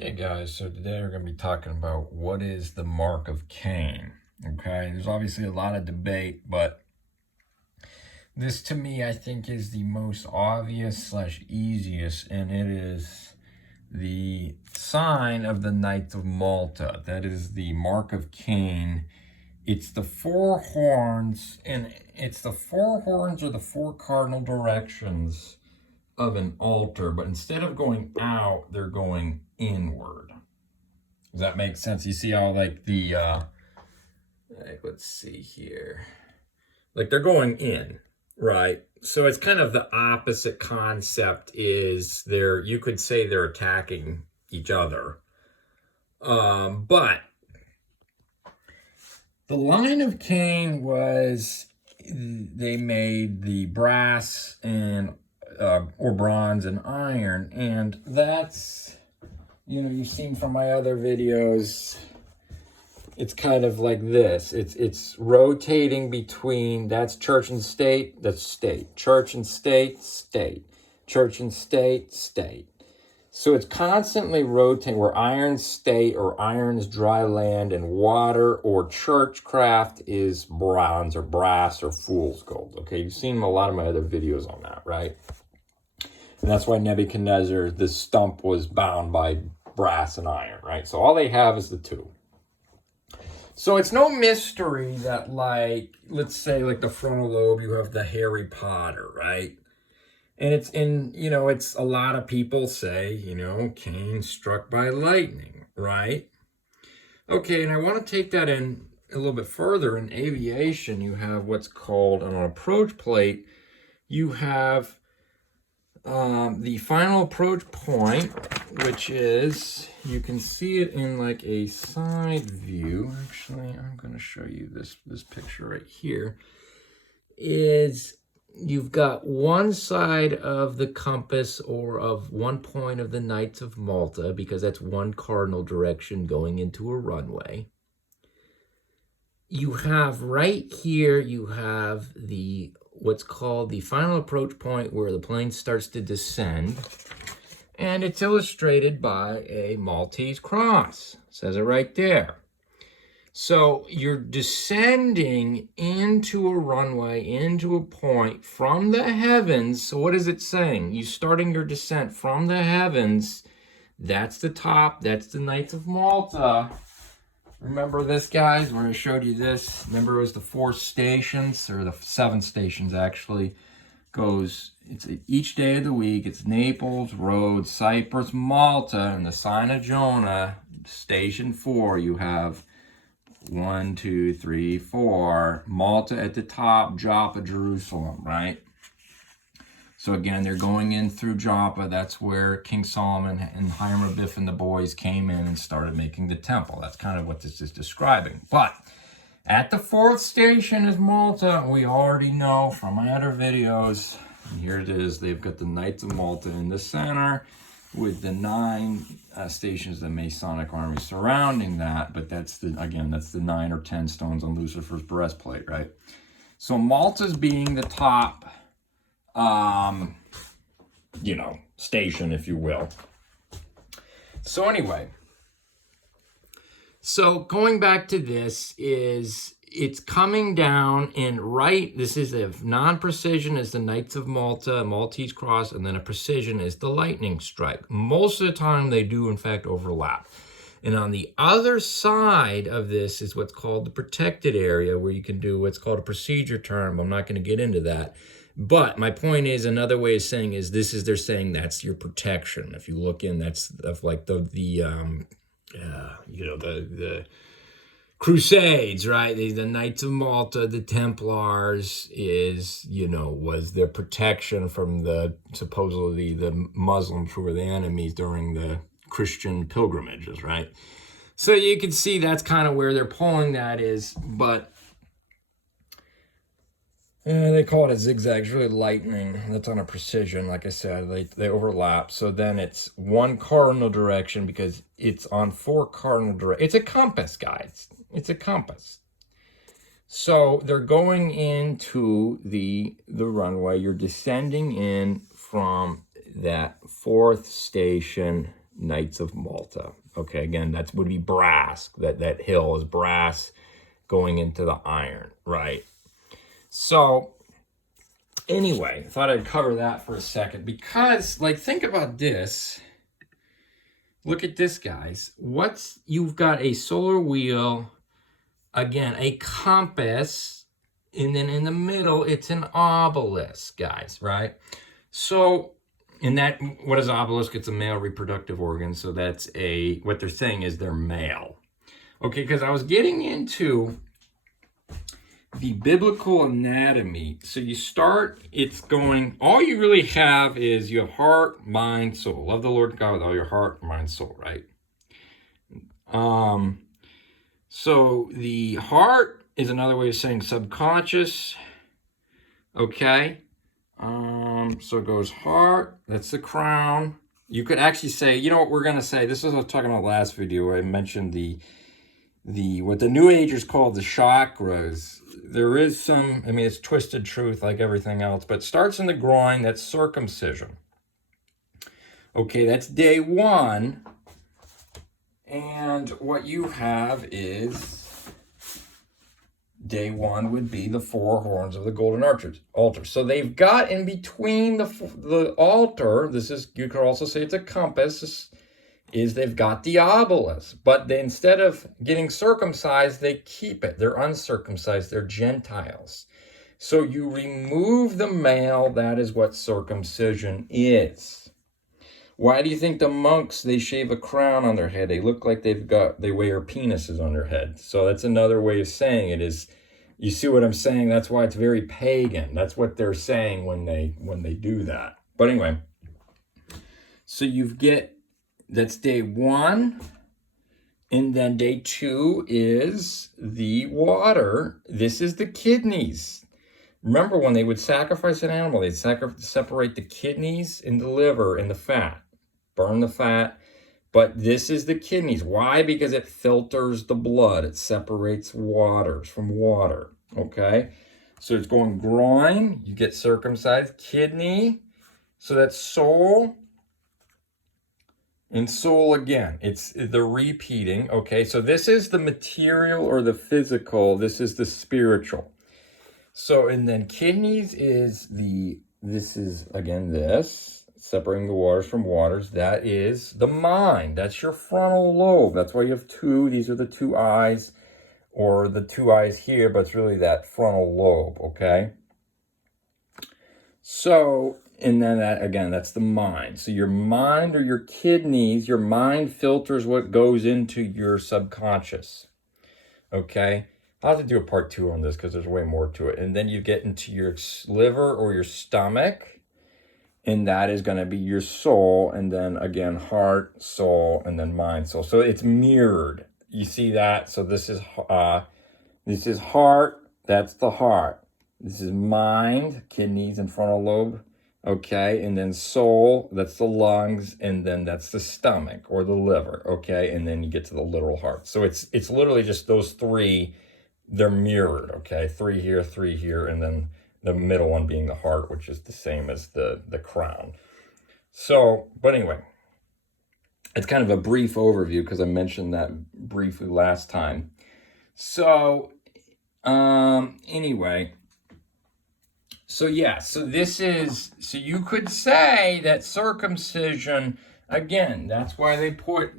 Okay guys, so today we're going to be talking about what is the mark of Cain. Okay, there's obviously a lot of debate, but this to me I think is the most obvious / easiest, and it is the sign of the Knights of Malta. That is the mark of Cain. It's the four horns, and it's the four horns or the four cardinal directions of an altar, but instead of going out, they're going inward. Does that make sense? You see how like the let's see here, like they're going in, right? So it's kind of the opposite concept. Is there, you could say they're attacking each other, but the line of Cain was, they made the brass and or bronze and iron, and that's, you know, you've seen from my other videos, it's kind of like this. It's rotating between, that's church and state, that's state. Church and state, state. Church and state, state. So it's constantly rotating, where iron's state or iron's dry land, and water or churchcraft is bronze or brass or fool's gold. Okay, you've seen a lot of my other videos on that, right? And that's why Nebuchadnezzar, this stump was bound by brass and iron, right? So all they have is the two. So it's no mystery that, like, let's say like the frontal lobe, you have the Harry Potter, right? And it's in, you know, it's a lot of people say, you know, Cain struck by lightning, right? Okay, and I want to take that in a little bit further. In aviation, you have what's called, on an approach plate, you have the final approach point, which is, you can see it in like a side view. Actually, I'm going to show you this picture right here. Is you've got one side of the compass, or of one point of the Knights of Malta, because that's one cardinal direction going into a runway. You have right here, you have the what's called the final approach point, where the plane starts to descend, and it's illustrated by a Maltese cross. It says it right there. So you're descending into a runway, into a point from the heavens. So what is it saying? You're starting your descent from the heavens. That's the top. That's the Knights of Malta. Remember this, guys, when I showed you this? Remember, it was the 4 stations, or the 7 stations actually. Goes, it's each day of the week. It's Naples, Rhodes, Cyprus, Malta, and the sign of Jonah. Station 4, you have 1, 2, 3, 4. Malta at the top, Joppa, Jerusalem, right? So again, they're going in through Joppa. That's where King Solomon and Hiram Abiff and the boys came in and started making the temple. That's kind of what this is describing. But at the 4th station is Malta. We already know from my other videos. And here it is. They've got the Knights of Malta in the center, with the 9 stations of the Masonic army surrounding that. But that's the, again, that's the 9 or 10 stones on Lucifer's breastplate, right? So Malta's being the top, you know, station, if you will. So anyway, so going back to this, is it's coming down, and right, this is a non-precision is the Knights of Malta, a Maltese cross, and then a precision is the lightning strike. Most of the time they do in fact overlap. And on the other side of this is what's called the protected area, where you can do what's called a procedure term. I'm not going to get into that. But my point is, another way of saying is, this is, they're saying that's your protection. If you look in, that's like the you know, the Crusades, right? The Knights of Malta, the Templars is, you know, was their protection from the, supposedly the Muslims who were the enemies during the Christian pilgrimages, right? So you can see that's kind of where they're pulling that is, but they call it a zigzag. It's really lightning. That's on a precision. Like I said, they overlap. So then it's one cardinal direction, because it's on 4 cardinal directions. It's a compass, guys. It's a compass. So they're going into the runway. You're descending in from that 4th station, Knights of Malta. Okay, again, that would be brass. That hill is brass going into the iron, right? So anyway, thought I'd cover that for a second because, like, think about this. Look at this, guys. You've got a solar wheel, again, a compass, and then in the middle, it's an obelisk, guys, right? So, what is obelisk? It's a male reproductive organ. So that's what they're saying is they're male. Okay, because I was getting into the biblical anatomy. So you start, all you really have is you have heart, mind, soul. Love the Lord God with all your heart, mind, soul, right? So the heart is another way of saying subconscious. Okay. So it goes heart, that's the crown. You could actually say, you know what we're going to say, this is what I was talking about last video where I mentioned what the New Agers call the chakras. There is some, it's twisted truth like everything else, but it starts in the groin, that's circumcision. Okay, that's day 1. And what you have is, day 1 would be the 4 horns of the golden altar. So they've got in between the altar, you could also say it's a compass, is they've got the obelisk. But instead of getting circumcised, they keep it. They're uncircumcised. They're Gentiles. So you remove the male. That is what circumcision is. Why do you think the monks, they shave a crown on their head? They look like they wear penises on their head. So that's another way of saying it is, you see what I'm saying? That's why it's very pagan. That's what they're saying when they do that. But anyway, so that's day 1. And then day 2 is the water. This is the kidneys. Remember when they would sacrifice an animal, they'd separate the kidneys and the liver and the fat. Burn the fat. But this is the kidneys. Why? Because it filters the blood. It separates waters from water. Okay? So it's going groin. You get circumcised. Kidney. So that's soul. And soul again. They're repeating. Okay? So this is the material or the physical. This is the spiritual. So, and then kidneys is separating the waters from waters. That is the mind. That's your frontal lobe. That's why you have 2. These are the 2 eyes, or the 2 eyes here, but it's really that frontal lobe, okay? So, and then that's the mind. So your mind or your kidneys, your mind filters what goes into your subconscious, okay? I'll have to do a part 2 on this because there's way more to it. And then you get into your liver or your stomach, and that is going to be your soul. And then again, heart, soul, and then mind, soul. So it's mirrored. You see that? So this is heart. That's the heart. This is mind, kidneys, and frontal lobe. Okay, and then soul, that's the lungs, and then that's the stomach or the liver. Okay, and then you get to the literal heart. So it's literally just those 3. They're mirrored, okay? 3 here, and then the middle one being the heart, which is the same as the crown. So, but anyway, it's kind of a brief overview because I mentioned that briefly last time. So, anyway, so you could say that circumcision, again, that's why they put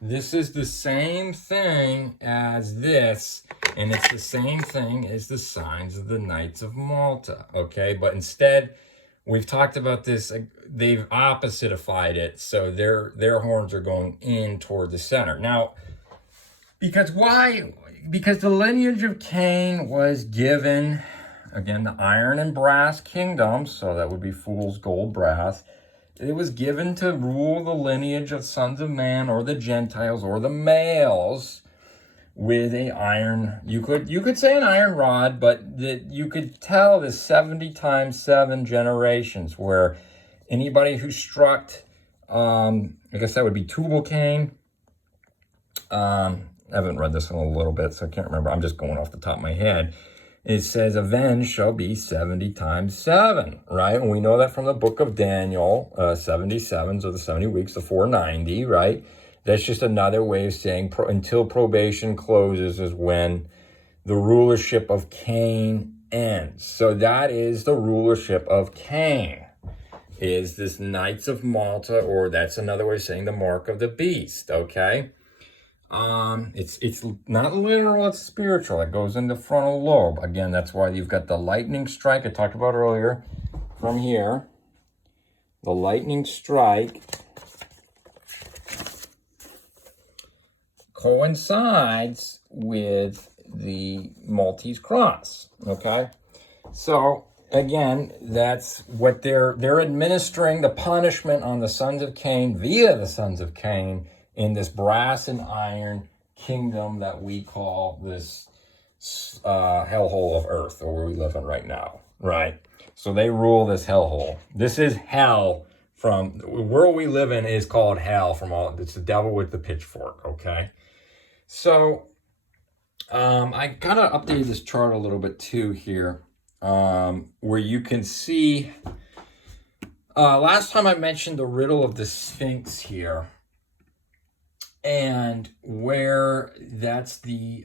this is the same thing as this, and it's the same thing as the signs of the Knights of Malta, okay? But instead, we've talked about this, they've oppositified it, so their horns are going in toward the center. Now, because why? Because the lineage of Cain was given, again, the iron and brass kingdom, so that would be fool's gold, brass. It was given to rule the lineage of sons of man or the Gentiles or the males with a iron. You could say an iron rod, but you could tell the 70 times 7 generations where anybody who struck, I guess that would be Tubal Cain. I haven't read this in a little bit, so I can't remember. I'm just going off the top of my head. it says, avenge shall be 70 times 7, right? And we know that from the book of Daniel, 77, so the 70 weeks, the 490, right? That's just another way of saying until probation closes is when the rulership of Cain ends. So that is the rulership of Cain, is this Knights of Malta, or that's another way of saying the mark of the beast, okay? It's not literal, it's spiritual. It goes in the frontal lobe. Again, that's why you've got the lightning strike I talked about earlier from here. The lightning strike coincides with the Maltese cross, okay? So again, that's what they're administering the punishment on the sons of Cain via the sons of Cain in this brass and iron kingdom that we call this hellhole of earth, or where we live in right now, right? So they rule this hellhole. This is hell. From the world we live in is called hell. It's the devil with the pitchfork, okay? So I kind of updated this chart a little bit too here, where you can see, last time I mentioned the riddle of the Sphinx here, and where that's the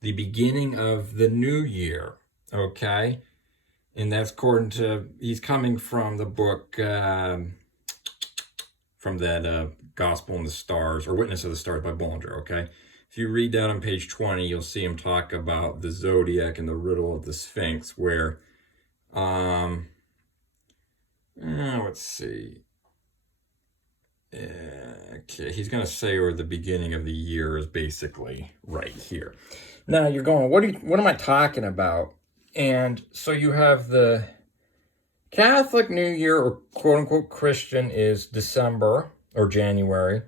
beginning of the new year, okay? And that's according to, he's coming from the book, from that Gospel in the Stars, or Witness of the Stars by Bollinger, okay? If you read that on page 20, you'll see him talk about the zodiac and the riddle of the Sphinx, where, let's see. Okay, he's going to say where the beginning of the year is basically right here. Now you're going, what am I talking about? And so you have the Catholic New Year, or quote-unquote Christian, is December or January.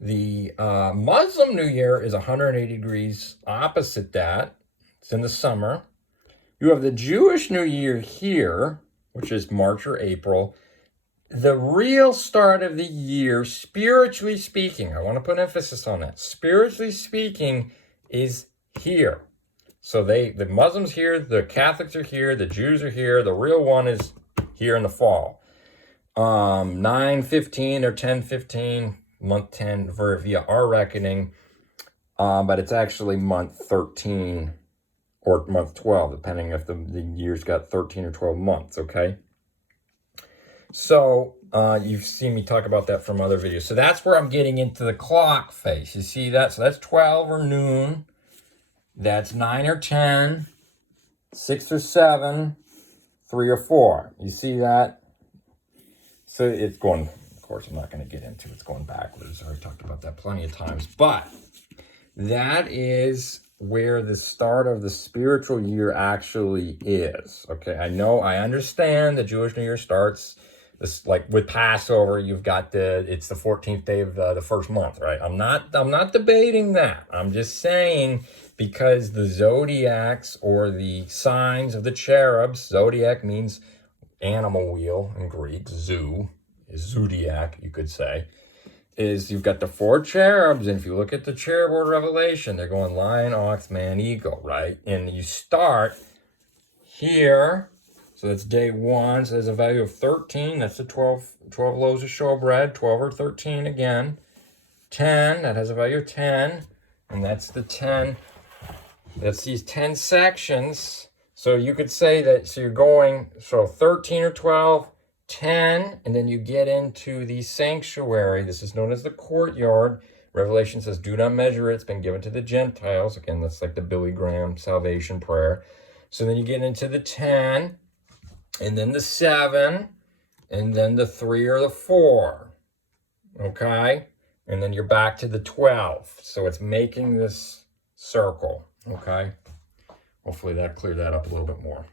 The Muslim New Year is 180 degrees opposite that. It's in the summer. You have the Jewish New Year here, which is March or April. The real start of the year, spiritually speaking, I want to put emphasis on that. Spiritually speaking is here. So the Muslims here, the Catholics are here, the Jews are here. The real one is here in the fall. 9/15 or 10/15, month 10 via our reckoning. But it's actually month 13 or month 12, depending if the year's got 13 or 12 months, okay? So you've seen me talk about that from other videos. So that's where I'm getting into the clock face. You see that? So that's 12 or noon. That's 9 or 10, 6 or 7, 3 or 4. You see that? So it's going, of course, I'm not going to get into it. It's going backwards. I already talked about that plenty of times. But that is where the start of the spiritual year actually is. Okay, I understand the Jewish New Year starts this, like with Passover, you've got it's the 14th day of the first month, right? I'm not debating that. I'm just saying, because the zodiacs, or the signs of the cherubs, zodiac means animal wheel in Greek, zoo is zodiac, you could say, is you've got the 4 cherubs, and if you look at the cherub order of Revelation, they're going lion, ox, man, eagle, right? And you start here, so that's day 1, so there's a value of 13, that's the 12 loaves of showbread, 12 or 13 again. 10, that has a value of 10, and that's the 10, that's these 10 sections. So you could say that, so you're going, so 13 or 12, 10, and then you get into the sanctuary. This is known as the courtyard. Revelation says, do not measure it. It's been given to the Gentiles. Again, that's like the Billy Graham salvation prayer. So then you get into the 10, and then the 7, and then the 3 or the 4. Okay? And then you're back to the 12. So it's making this circle. Okay? Hopefully that cleared that up a little bit more.